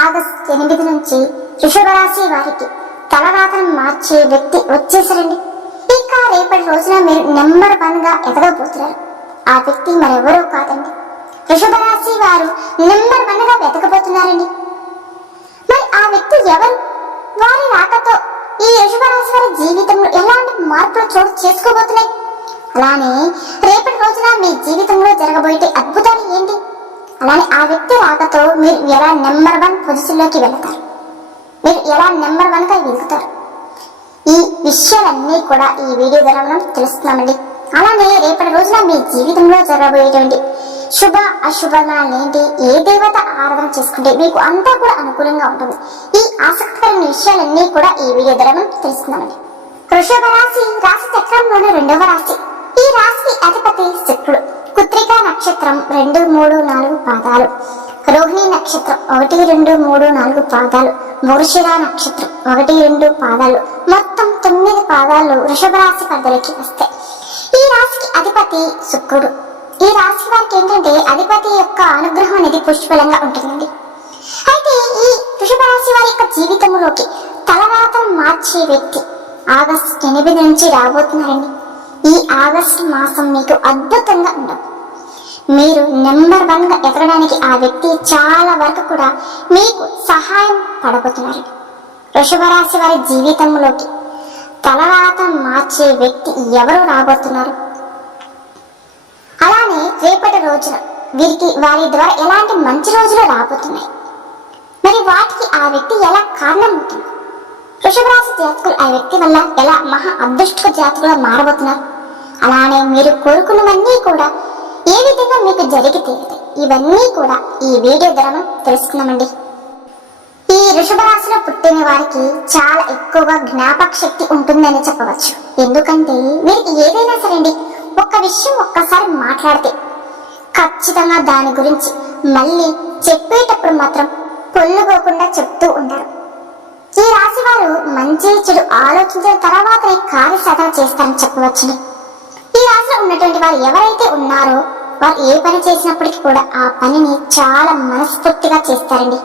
August ఎనిమిది నుంచి వృషభరాశి వారికి తలరాతను మార్చే వ్యక్తి వచ్చేసారండి. ఇక రేపటి రోజున మీరు నెంబర్ వన్గా ఎదగబోతున్నారు. ఆ వ్యక్తి మరెవరో కాదండి. వృషభరాశి వారు నెంబర్ వన్గా వెతకబోతున్నారండి. మరి ఆ వ్యక్తి ఎవరు? వారి రాకతో ఈ వృషభరాశి వారి జీవితంలో ఎలాంటి మార్పులు చోటు చేసుకోబోతున్నాయి? అలానే రేపటి రోజున మీ జీవితంలో జరగబోయే మీరు ఎలా నెంబర్ వన్ పొజిషన్లోకి వెళతారు? మీరు ఎలా నెంబర్ వన్గా వెళ్తారు ఈ విషయాలన్నీ కూడా ఈ వీడియో ద్వారా మనం తెలుస్తున్నామండి అలానే రేపటి రోజున మీ జీవితంలో జరగబోయేటువంటి శుభ అశుభాలేంటి ఏ దేవత ఆరాధన చేసుకుంటే మీకు అంతా కూడా అనుకూలంగా ఉంటుంది? ఈ ఆసక్తికరమైన విషయాలన్నీ కూడా ఈ వీడియో ద్వారా మనం తెలుసుకుందామండి. వృషభ రాశి రాశి చక్రంలోని రెండవ రాశి. ఈ రాశికి అధిపతి శుక్రుడు. కుత్రికా నక్షత్రం రెండు మూడు నాలుగు పాదాలు. రోహిణి నక్షత్రం. ఒకటి రెండు మూడు నాలుగు పాదాలు. మృషిర నక్షత్రం. ఒకటి రెండు పాదాలు. మొత్తం తొమ్మిది పాదాలు వృషభ రాశి పరిధిలోకి వస్తాయి. ఈ రాశికి అధిపతి శుక్రుడు. ఈ రాశి వారికి ఏంటంటే అధిపతి యొక్క అనుగ్రహం అనేది పుష్పలంగా ఉంటుందండి. అయితే ఈ వృషభ రాశి వారి యొక్క జీవితంలోకి తలరాతను మార్చే వ్యక్తి ఆగస్ట్ ఎనిమిది నుంచి రాబోతున్నారండి. ఈ ఆగస్ట్ మాసం మీకు అద్భుతంగా ఉండదు మీరు నెంబర్ వన్గా ఎదగడానికి ఆ వ్యక్తి చాలా వరకు కూడా మీకు సహాయం పడబోతున్నారు. వృషభరాశి వారి జీవితంలోకి తలరాత మార్చే వ్యక్తి ఎవరు రాబోతున్నారు? అలానే రేపటి రోజున వీరికి వారి ద్వారా ఎలాంటి మంచి రోజులు రాబోతున్నాయి? మరి వాటికి ఆ వ్యక్తి ఎలా కారణమవుతుంది అవుతుంది రాశి జాతకులు ఆ వ్యక్తి వల్ల ఎలా మహా అదృష్ట జాతకులు మారబోతున్నారు? అలానే మీరు కోరుకున్నవన్నీ కూడా ఏ విధంగా మీకు జరిగి తీరుతాయి ఇవన్నీ కూడా ఈ వీడియో ద్వారా మనం తెలుసుకుందామండి. ఈ వృషభ రాశిలో పుట్టిన వారికి చాలా ఎక్కువగా జ్ఞాపక శక్తి ఉంటుందని చెప్పవచ్చు. ఎందుకంటే మీరు ఏదైనా సరే అండి ఒక్క విషయం ఒక్కసారి మాట్లాడితే ఖచ్చితంగా దాని గురించి మళ్ళీ చెప్పేటప్పుడు మాత్రం పొల్లుకోకుండా చెప్తూ ఉంటారు. ఈ రాశి వారు మంచి చెడు ఆలోచించిన తర్వాతనే కార్యసాధన చేస్తారని చెప్పవచ్చును. ఈ రాశిలో ఉన్నటువంటి వారు ఎవరైతే ఉన్నారో వారు ఏ పని చేసినప్పటికీ కూడా ఆ పనిని చాలా మనస్ఫూర్తిగా చేస్తారండి.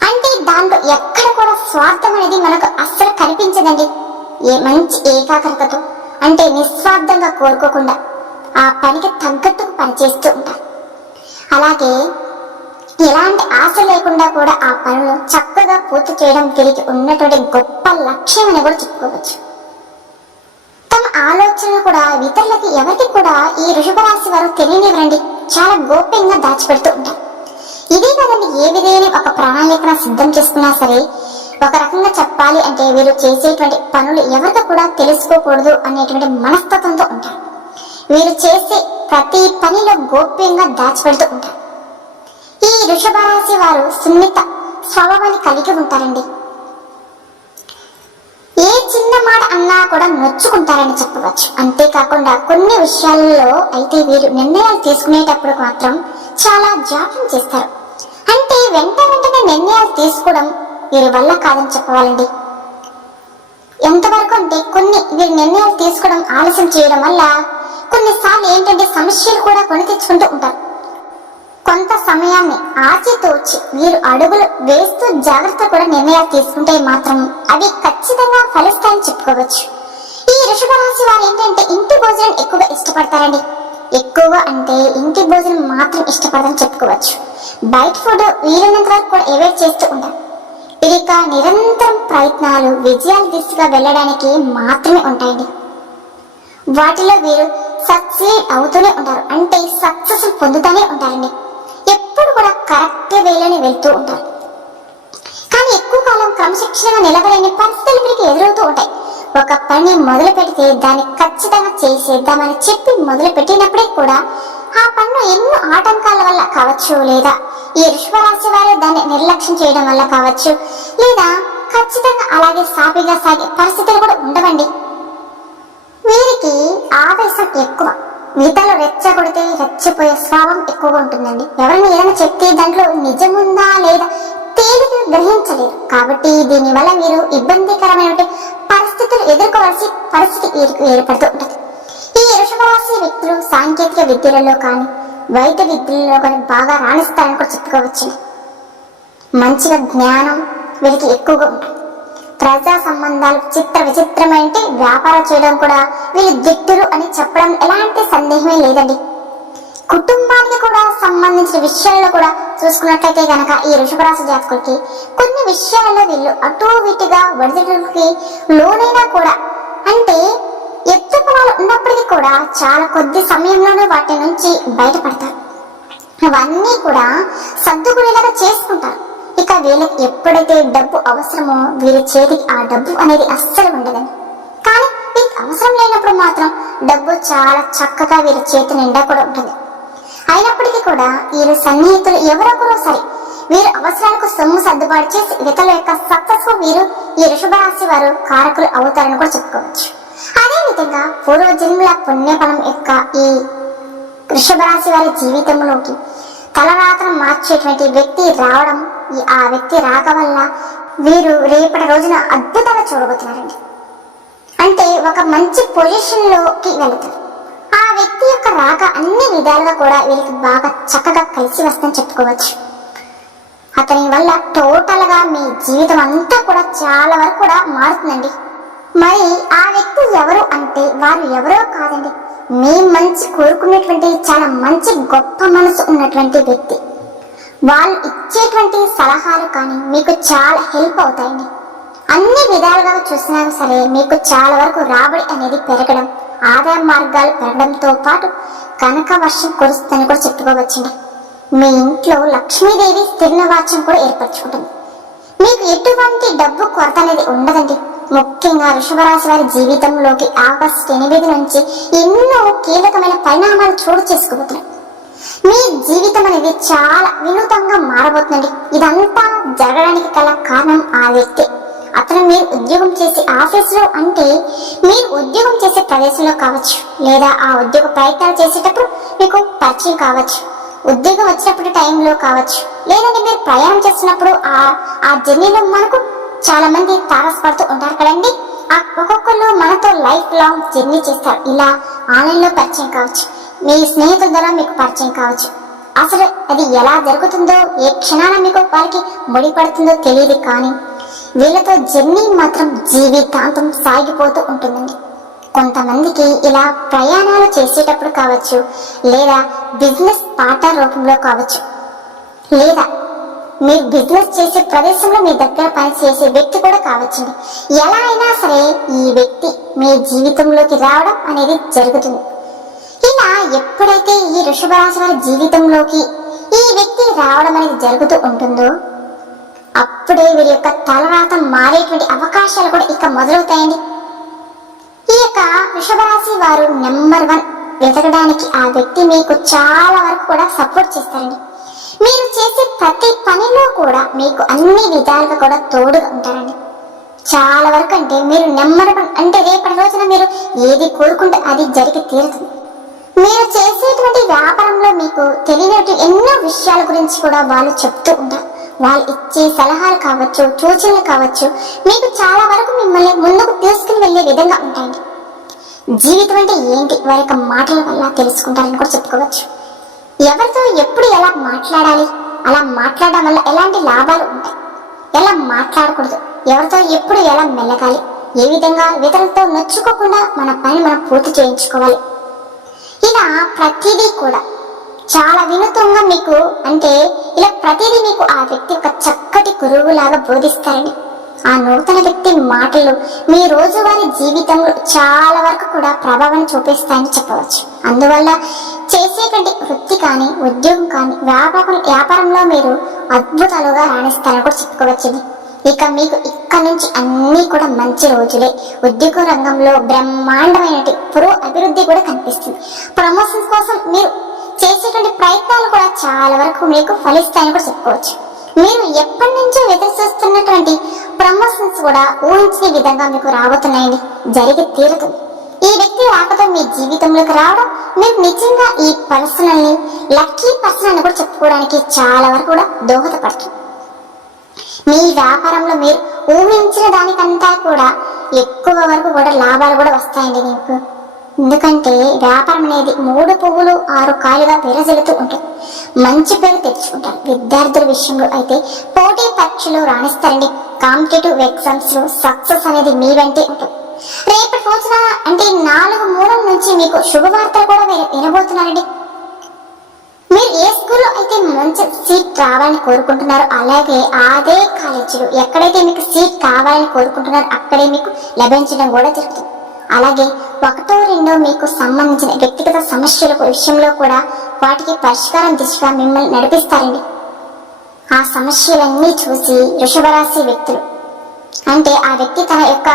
అంటే దాంట్లో ఎక్కడ కూడా స్వార్థం అనేది మనకు అస్సలు కనిపించదండి. ఏ మంచి ఏకాగ్రతతో అంటే నిస్వార్థంగా కోరుకోకుండా ఆ పనికి తగ్గట్టు పనిచేస్తూ ఉంటారు. అలాగే ఎలాంటి ఆశ లేకుండా కూడా ఆ పనులు చక్కగా పూర్తి చేయడం తిరిగి ఉన్నటువంటి గొప్ప లక్ష్యం అని కూడా చెప్పుకోవచ్చు. మొత్తం ఆలోచనలు కూడా ఇతరులకి ఎవరికి కూడా ఈ వృషభ రాశి వారు తెలియనివ్వండి చాలా గోప్యంగా దాచిపెడుతూ ఉంటారు. ఇదే కదండి ఏ విధమైన ఒక ప్రణాళికను సిద్ధం చేసుకున్నా సరే ఒక రకంగా చెప్పాలి అంటే వీరు చేసేటువంటి పనులు ఎవరితో కూడా తెలుసుకోకూడదు అనేటువంటి మనస్తత్వంతో ఉంటారు. వీరు చేసే ప్రతి పనిలో గోప్యంగా దాచిపెడుతూ ఉంటారు. ఈ వృషభ రాశి వారు సున్నిత స్వభావాన్ని కలిగి ఉంటారండి. మాట అన్నా కూడా నొచ్చుకుంటారని చెప్పవచ్చు. అంతేకాకుండా కొన్ని విషయాల్లో అయితే వీరు నిర్ణయాలు తీసుకునేటప్పుడు మాత్రం చాలా జాప్యం చేస్తారు. అంటే వెంట వెంటనే నిర్ణయాలు తీసుకోవడం వీరి వల్ల కాదని చెప్పవాలండి. ఎంతవరకు అంటే కొన్ని వీరి నిర్ణయాలు తీసుకోవడం ఆలస్యం చేయడం వల్ల కొన్నిసార్లు ఏంటంటే సమస్యలు కూడా కొని తెచ్చుకుంటూ ఉంటారు. కొంత సమయాన్ని ఆచితూచి మీరు అడుగులు వేస్తూ జాగ్రత్త కూడా నిర్ణయాలు తీసుకుంటే మాత్రం అవి ఖచ్చితంగా ఫలిస్తాయని చెప్పుకోవచ్చు. ఈ వృషభ రాశి వారు ఏంటంటే ఇంటి భోజనం ఎక్కువగా ఇష్టపడతారండి. ఎక్కువగా అంటే ఇంటి భోజనం మాత్రం ఇష్టపడదని చెప్పుకోవచ్చు. బయట ఫుడ్ వీలైనంత వరకు కూడా అవాయిడ్ చేస్తూ ఉంటారు. ఇక నిరంతరం ప్రయత్నాలు విజయాల దిశగా వెళ్ళడానికి మాత్రమే ఉంటాయండి. వాటిలో వీరు సక్సీడ్ అవుతూనే ఉంటారు. అంటే సక్సెస్ పొందుతూనే ఉంటారండి. ఎప్పుడు కూడా కరెక్ట్ వేలోనే వెళ్తూ ఉంటారు కానీ ఎక్కువ కాలం క్రమశిక్షణగా నిలబడని పరిస్థితులు వీరికి ఎదురవుతూ ఉంటాయి. ఒక పని మొదలు పెడితే దాన్ని ఖచ్చితంగా చేసేద్దామని చెప్పి మొదలు పెట్టినప్పుడే కూడా ఆ పనిలో ఎన్నో ఆటంకాల వల్ల కావచ్చు లేదా ఈ వృషభరాశి వారు దాన్ని నిర్లక్ష్యం చేయడం వల్ల కావచ్చు లేదా ఖచ్చితంగా అలాగే సాపిగా సాగే పరిస్థితులు కూడా ఉండవండి. వీరికి ఆవేశం ఎక్కువ. మిగతాలో రెచ్చగొడితే రెచ్చిపోయే స్వభావం ఎక్కువగా ఉంటుందండి. ఎవరైనా ఏదైనా చెప్తే దాంట్లో నిజముందా లేదా తేలిక గ్రహించలేరు. కాబట్టి దీనివల్ల మీరు ఇబ్బందికరమైన పరిస్థితులు ఎదుర్కోవాల్సి పరిస్థితి ఏర్పడుతూ ఉంటుంది. ఈ వృషభ వ్యక్తులు సాంకేతిక విద్యలలో కానీ వైద్య విద్యలలో కానీ బాగా రాణిస్తారని కూడా చెప్పుకోవచ్చు మంచిగా జ్ఞానం వీరికి ఎక్కువగా ఉంటుంది. ప్రజా సంబంధాలు చిత్ర విచిత్రమైంటే వ్యాపారం చేయడం కూడా వీళ్ళు దిట్టురు అని చెప్పడం ఎలాంటి సందేహమే లేదండి. కుటుంబానికి కూడా సంబంధించిన విషయాల్లో కూడా చూసుకున్నట్లయితే గనక ఈ వృషభరాశి జాతకులకి కొన్ని విషయాల్లో వీళ్ళు అటు ఇటుగా ఒడిదుడుకులకి లోనైనా కూడా అంటే ఎత్తు పొలాలు ఉన్నప్పటికీ కూడా చాలా కొద్ది సమయంలోనే వాటి నుంచి బయటపడతారు. అవన్నీ కూడా సర్దుకునేలాగా చేసుకుంటారు. ఇక వీళ్ళకి ఎప్పుడైతే డబ్బు అవసరమో వీరి చేతికి ఆ డబ్బు అనేది అస్సలు ఉండదని కానీ వీరికి అవసరం లేనప్పుడు మాత్రం డబ్బు చాలా చక్కగా వీరి చేతి నిండా కూడా ఉంటుంది. అయినప్పటికీ కూడా వీరి సన్నిహితులు ఎవరొకరో సరే వీరు అవసరాలకు సొమ్ము సర్దుబాటు చేసి ఇతరుల యొక్క సక్సెస్ వీరు ఈ వృషభరాశి వారు కారకులు అవుతారని కూడా చెప్పుకోవచ్చు. అదేవిధంగా పూర్వజన్మల పుణ్యఫలం యొక్క ఈ వృషభరాశి వారి జీవితంలోకి తలరాతను మార్చేటువంటి వ్యక్తి రావడం ఆ వ్యక్తి రాక వల్ల వీరు రేపటి రోజున అద్భుతంగా చూడబోతున్నారండి. అంటే ఒక మంచి పొజిషన్లోకి వెళతారు. ఆ వ్యక్తి యొక్క రాక అన్ని విధాలుగా కూడా వీరికి బాగా చక్కగా కలిసి వస్తుందని చెప్పుకోవచ్చు. అతని వల్ల టోటల్గా మీ జీవితం అంతా కూడా చాలా వరకు కూడా మారుతుందండి. మరి ఆ వ్యక్తి ఎవరు అంటే వారు ఎవరో కాదండి. మీ మంచి కోరుకునేటువంటి చాలా మంచి గొప్ప మనసు ఉన్నటువంటి వ్యక్తి. వాళ్ళు ఇచ్చేటువంటి సలహాలు కానీ మీకు చాలా హెల్ప్ అవుతాయండి. అన్ని విధాలుగా చూసినా సరే మీకు చాలా వరకు రాబడి అనేది పెరగడం ఆదాయ మార్గాలు పెరగడంతో పాటు కనక వర్షం కురుస్తుందని కూడా చెప్పుకోవచ్చండి. మీ ఇంట్లో లక్ష్మీదేవి స్థిర కూడా ఏర్పరచుకుంటుంది. మీకు ఎటువంటి డబ్బు కొరత అనేది ఉండదండి. ముఖ్యంగా వృషభరాశి వారి జీవితంలోకి ఆగస్టు ఎనిమిది నుంచి ఎన్నో కీలకమైన పరిణామాలు చోటు చేసుకోబోతున్నాయి మీ జీవితం అనేది చాలా వినూతంగా మారబోతుందండి. ఇదంతా జరగడానికి గల కారణం ఆ వ్యక్తి. అతను మీరు ఉద్యోగం చేసే ఆఫీసులో అంటే మీరు ఉద్యోగం చేసే ప్రదేశంలో కావచ్చు లేదా ఆ ఉద్యోగ ప్రయత్నాలు చేసేటప్పుడు మీకు పరిచయం కావచ్చు ఉద్యోగం వచ్చినప్పుడు టైంలో కావచ్చు లేదంటే మీరు ప్రయాణం చేస్తున్నప్పుడు ఆ ఆ జర్నీలో మనకు చాలా మంది తారసపడుతూ ఉంటారు కదండి. ఆ ఒక్కొక్కరు మనతో లైఫ్ లాంగ్ జర్నీ చేస్తారు. ఇలా ఆన్లైన్లో పరిచయం కావచ్చు మీ స్నేహితుల ద్వారా మీకు పరిచయం కావచ్చు. అసలు అది ఎలా జరుగుతుందో ఏ క్షణాన మీకు వారికి ముడిపడుతుందో తెలియదు కానీ వీళ్ళతో జర్నీ మాత్రం జీవితాంతం సాగిపోతూ ఉంటుందండి. కొంతమందికి ఇలా ప్రయాణాలు చేసేటప్పుడు కావచ్చు లేదా బిజినెస్ పాట రూపంలో కావచ్చు లేదా మీరు బిజినెస్ చేసే ప్రదేశంలో మీ దగ్గర పనిచేసే వ్యక్తి కూడా కావచ్చండి. ఎలా అయినా సరే ఈ వ్యక్తి మీ జీవితంలోకి రావడం అనేది జరుగుతుంది. ఎప్పుడైతే ఈ వృషభరాశి వారి జీవితంలోకి ఈ వ్యక్తి రావడం అనేది జరుగుతూ ఉంటుందో అప్పుడే వీరి యొక్క తలరాత మారేటువంటి అవకాశాలు కూడా ఇక మొదలవుతాయండి. ఈ యొక్క వృషభరాశి వారు నెంబర్ వన్ వెతకడానికి ఆ వ్యక్తి మీకు చాలా వరకు కూడా సపోర్ట్ చేస్తారండి. మీరు చేసే ప్రతి పనిలో కూడా మీకు అన్ని విధాలుగా కూడా తోడుగా ఉంటారండి. చాలా వరకు అంటే మీరు నెంబర్ వన్ అంటే రేపటి రోజున మీరు ఏది కోరుకుంటే అది జరిగి తీరుతుంది. మీరు చేసేటువంటి వ్యాపారంలో మీకు తెలియనటువంటి ఎన్నో విషయాల గురించి కూడా వాళ్ళు చెప్తూ ఉంటారు. వాళ్ళు ఇచ్చే సలహాలు కావచ్చు సూచనలు కావచ్చు మీకు చాలా వరకు మిమ్మల్ని ముందుకు తీసుకుని వెళ్ళే విధంగా ఉంటాయండి. జీవితం అంటే ఏంటి? వారి యొక్క మాటల వల్ల తెలుసుకుంటారని కూడా చెప్పుకోవచ్చు. ఎవరితో ఎప్పుడు ఎలా మాట్లాడాలి? అలా మాట్లాడడం వల్ల ఎలాంటి లాభాలు ఉంటాయి? ఎలా మాట్లాడకూడదు? ఎవరితో ఎప్పుడు ఎలా మెలగాలి? ఏ విధంగా ఇతరులతో నొచ్చుకోకుండా మన పని మనం పూర్తి చేయించుకోవాలి? ఇలా ప్రతిదీ కూడా. చాలా వినూతంగా మీకు అంటే ఇలా ప్రతిదీ మీకు ఆ వ్యక్తి ఒక చక్కటి గురువులాగా బోధిస్తారని ఆ నూతన వ్యక్తి మాటలు మీ రోజువారీ జీవితంలో చాలా వరకు కూడా ప్రభావం చూపిస్తాయని చెప్పవచ్చు. అందువల్ల చేసేటువంటి వృత్తి కానీ ఉద్యోగం కానీ వ్యాపారం వ్యాపారంలో మీరు అద్భుతాలుగా రాణిస్తారని కూడా చెప్పుకోవచ్చింది ఇక మీకు ఇక్కడ నుంచి అన్నీ కూడా మంచి రోజులే. ఉద్యోగ రంగంలో బ్రహ్మాండమైనటి పురో అభివృద్ధి కూడా కనిపిస్తుంది. ప్రమోషన్స్ కోసం మీరు చేసేటువంటి ప్రయత్నాలు కూడా చాలా వరకు మీకు ఫలిస్తాయని కూడా చెప్పుకోవచ్చు. మీరు ఎప్పటి నుంచో ఎదురు చూస్తున్నటువంటి ప్రమోషన్స్ కూడా ఊహించిన విధంగా మీకు రాబోతున్నాయండి జరిగి తీరుతుంది. ఈ వ్యక్తి రాకతో మీ జీవితంలోకి రావడం మీరు నిజంగా ఈ పర్సనల్ని లక్కీ పర్సన్ అని కూడా చెప్పుకోవడానికి చాలా వరకు కూడా దోహదపడుతుంది. మీ వ్యాపారంలో మీరు ఊహించిన దానికంతా కూడా ఎక్కువ వరకు కూడా లాభాలు కూడా వస్తాయండి మీకు. ఎందుకంటే వ్యాపారం అనేది మూడు పువ్వులు ఆరు కాలుగా విరజలుతూ ఉంటుంది మంచి పేరు తెచ్చుకుంటారు. విద్యార్థుల విషయంలో అయితే పోటీ పరీక్షలు రాణిస్తారండి. కాంపిటేటివ్ ఎగ్జామ్స్లో సక్సెస్ అనేది మీ వెంటే ఉంటుంది. రేపటి రోజున అంటే నాలుగు మూలం నుంచి మీకు శుభవార్తలు కూడా వినబోతున్నారండి. మీరు ఏ స్కూల్లో అయితే మంచి సీట్ రావాలని కోరుకుంటున్నారో అలాగే అదే కాలేజీలో ఎక్కడైతే మీకు సీట్ కావాలని కోరుకుంటున్నారో అక్కడే మీకు లభించడం కూడా జరుగుతుంది. అలాగే ఒకటో రెండో మీకు సంబంధించిన వ్యక్తిగత సమస్యల విషయంలో కూడా వాటికి పరిష్కారం దిశగా మిమ్మల్ని నడిపిస్తారండి. ఆ సమస్యలన్నీ చూసి వృషభరాశి వ్యక్తులు. అంటే ఆ వ్యక్తి తన యొక్క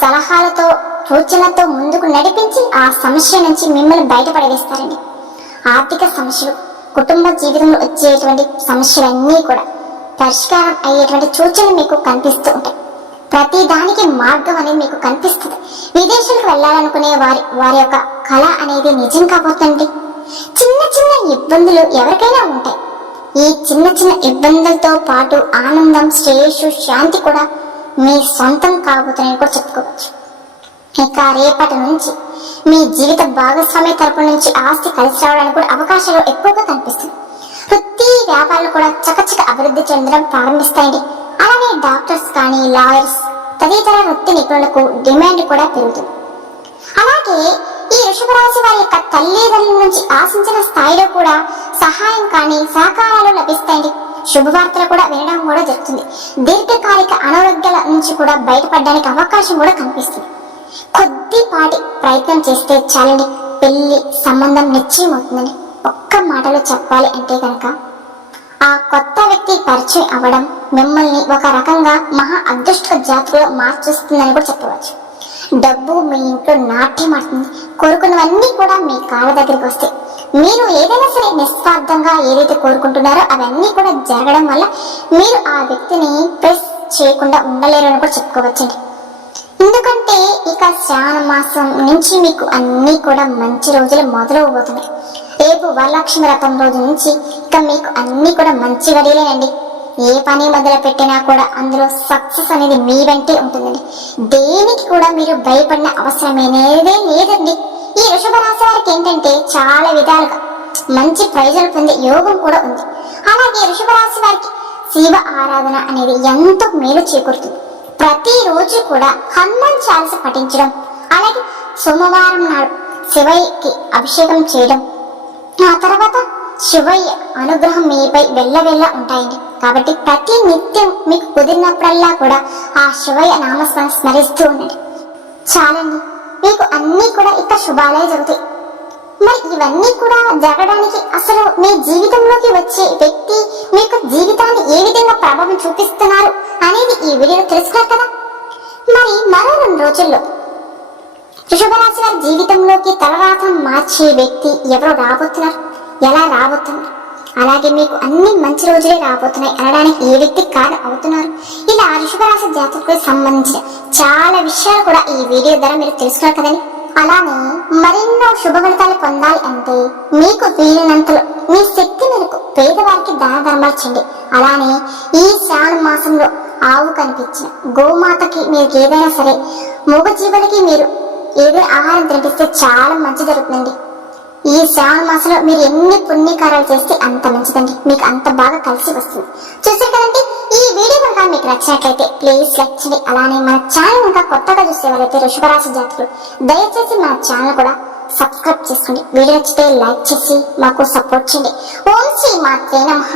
సలహాలతో సూచనలతో ముందుకు నడిపించి ఆ సమస్య నుంచి మిమ్మల్ని బయటపడవేస్తారండి. ఆర్థిక సమస్యలు కుటుంబ జీవితంలో వచ్చేటువంటి సమస్యలన్నీ కూడా పరిష్కారం అయ్యేటువంటి సూచనలు మీకు కనిపిస్తూ ఉంటాయి. ప్రతి దానికి మార్గం అనేది మీకు కనిపిస్తుంది. విదేశాలకు వెళ్ళాలనుకునే వారి వారి యొక్క కళ అనేది నిజం కాబోతుంది చిన్న చిన్న ఇబ్బందులు ఎవరికైనా ఉంటాయి. ఈ చిన్న చిన్న ఇబ్బందులతో పాటు ఆనందం శ్రేయస్సు శాంతి కూడా మీ సొంతం కాబోతున్నాయని కూడా చెప్పుకోవచ్చు. ఇక రేపటి నుంచి మీ జీవిత భాగస్వామి తరపు నుంచి ఆస్తి కలిసి రావడానికి కూడా అవకాశాలు ఎక్కువగా కనిపిస్తుంది వృత్తి వ్యాపారాలు కూడా చకచక అభివృద్ధి చెందడం ప్రారంభిస్తాయండి. అలానే డాక్టర్స్ కానీ లాయర్స్ తదితర వృత్తి నిపుణులకు డిమాండ్ కూడా పెరుగుతుంది. అలాగే ఈ వృషభ రాశి వారి యొక్క తల్లిదండ్రుల నుంచి ఆశించిన స్థాయిలో కూడా సహాయం కానీ సహకారాలు లభిస్తాయండి. శుభవార్తలు కూడా వినడం కూడా జరుగుతుంది. దీర్ఘకాలిక అనారోగ్యాల నుంచి కూడా బయటపడడానికి అవకాశం కూడా కనిపిస్తుంది. కొద్దిపాటి ప్రయత్నం చేస్తే చాలండి. పెళ్ళి సంబంధం నిశ్చయం ఒక్క మాటలో చెప్పాలి అంటే కనుక ఆ కొత్త వ్యక్తి పరిచయం అవ్వడం మిమ్మల్ని ఒక రకంగా మహా అదృష్ట జాతులో మార్చేస్తుందని కూడా చెప్పవచ్చు. డబ్బు మీ ఇంట్లో నాట్యమాడుతుంది కోరుకున్నవన్నీ కూడా మీ కాళ్ళ దగ్గరికి వస్తాయి. మీరు ఏదైనా సరే నిస్వార్థంగా ఏదైతే కోరుకుంటున్నారో అవన్నీ కూడా జరగడం వల్ల మీరు ఆ వ్యక్తిని ప్రెస్ చేయకుండా ఉండలేరు అని కూడా చెప్పుకోవచ్చండి. ఎందుకంటే ఇక శ్రావణ మాసం నుంచి మీకు అన్నీ కూడా మంచి రోజులు మొదలవబోతున్నాయి. రేపు వరలక్ష్మి రథం రోజు నుంచి ఇక మీకు అన్నీ కూడా మంచి గడియలేనండి ఏ పని మొదలు పెట్టినా కూడా అందులో సక్సెస్ అనేది మీ వెంటే ఉంటుందండి. దేనికి కూడా మీరు భయపడిన అవసరమేనేదే లేదండి. ఈ వృషభ రాశి వారికి ఏంటంటే చాలా విధాలుగా మంచి ప్రయోజనం పొందే యోగం కూడా ఉంది. అలాగే వృషభ రాశి వారికి శివ ఆరాధన అనేది ఎంతో మేలు చేకూరుతుంది. ప్రతిరోజు కూడా హనుమాన్ చాలీస పఠించడం అలాగే సోమవారం నాడు శివయ్యకి అభిషేకం చేయడం. ఆ తర్వాత శివయ్య అనుగ్రహం మీపై వెళ్ళవెళ్ళ ఉంటాయండి. కాబట్టి ప్రతి నిత్యం మీకు కుదిరినప్పుడల్లా కూడా ఆ శివయ్య నామస్మరణ స్మరిస్తూ ఉండండి. చాలండి. మీకు అన్నీ కూడా ఇక్కడ శుభాలే జరుగుతాయి. మరి ఇవన్నీ కూడా జరగడానికి అసలు మీ జీవితంలోకి వచ్చే వ్యక్తి మీ యొక్క జీవితాన్ని ఏ విధంగా ప్రభావం చూపిస్తున్నారు అనేది ఈ వీడియోలో తెలుసుకున్నారు కదా? మరి మరో రెండు రోజుల్లో వృషభరాశి వారి జీవితంలోకి తలరాత మార్చే వ్యక్తి ఎవరు రాబోతున్నారు. ఎలా రాబోతున్నారు? అలాగే మీకు అన్ని మంచి రోజులే రాబోతున్నాయి అనడానికి ఏ వ్యక్తి కాదు అవుతున్నారు? ఇలా వృషభరాశి జాతకులకు సంబంధించిన చాలా విషయాలు కూడా ఈ వీడియో ద్వారా మీరు తెలుసుకున్నారు కదండి. అలానే మరెన్నో శుభఫలితాలు పొందాలి అంటే మీకు వీలైనంతలో మీ శక్తి మేరకు పేదవారికి దాన ధర్మాలు అలానే ఈ శ్రావణ మాసంలో ఆవు కనిపించిన గోమాతకి మీరు ఏదైనా సరే మూగజీవులకి మీరు ఏదైనా ఆహారం తినిపిస్తే చాలా మంచి జరుగుతుందండి. ఈ శ్రావణ మాసంలో మీరు ఎన్ని పుణ్యకారాలు చేస్తే అంత మంచిదండి. మీకు అంత బాగా కలిసి వస్తుంది. చూసారు కదండి? వీడియో కనుక మీకు నచ్చినట్లయితే ప్లీజ్ లైక్ చేయండి. అలానే మన ఛానల్ ఇంకా కొత్తగా చూసే వాళ్ళైతే వృషభరాశి జాతులు దయచేసి మన ఛానల్ కూడా సబ్స్క్రైబ్ చేసుకోండి. వీడియో నచ్చితే లైక్ చేసి మాకు సపోర్ట్ చేయండి. ఓం శ్రీ మాత్రే నమః.